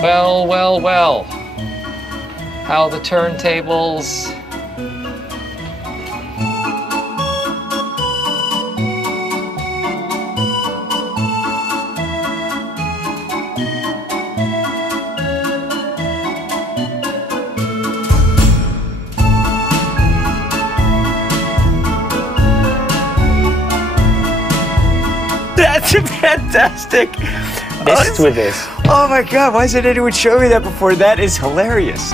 Well, well, well. How are the turntables? That's fantastic. Messed with this. Oh my God, why hasn't anyone shown me that before? That is hilarious.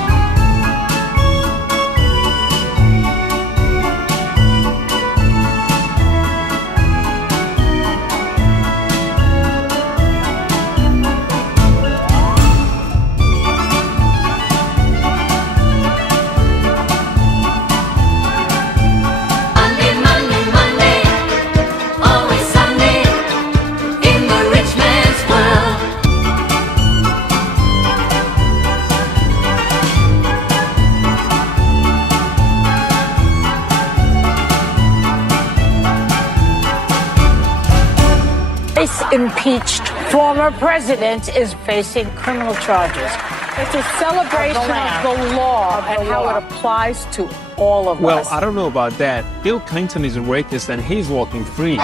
This impeached former president is facing criminal charges. It's a celebration of the law and how it applies to all of us. Well, I don't know about that. Bill Clinton is a rapist and he's walking free. It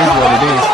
is what it is.